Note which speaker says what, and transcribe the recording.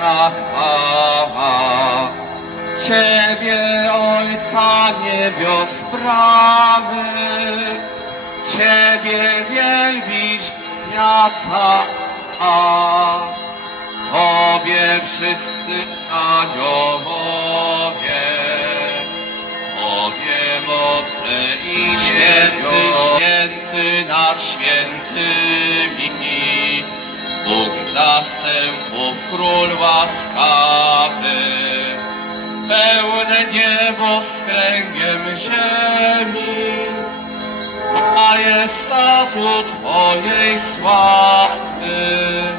Speaker 1: chwała. Ciebie, Ojca niebios prawy, Ciebie wielbić miasta, a. Tobie wszyscy aniołowie, Tobie moce i święty, święty. nad świętymi, Bóg zastępów, król łaskawy, pełne niebo z kręgiem ziemi, majestatu Twojej sławy.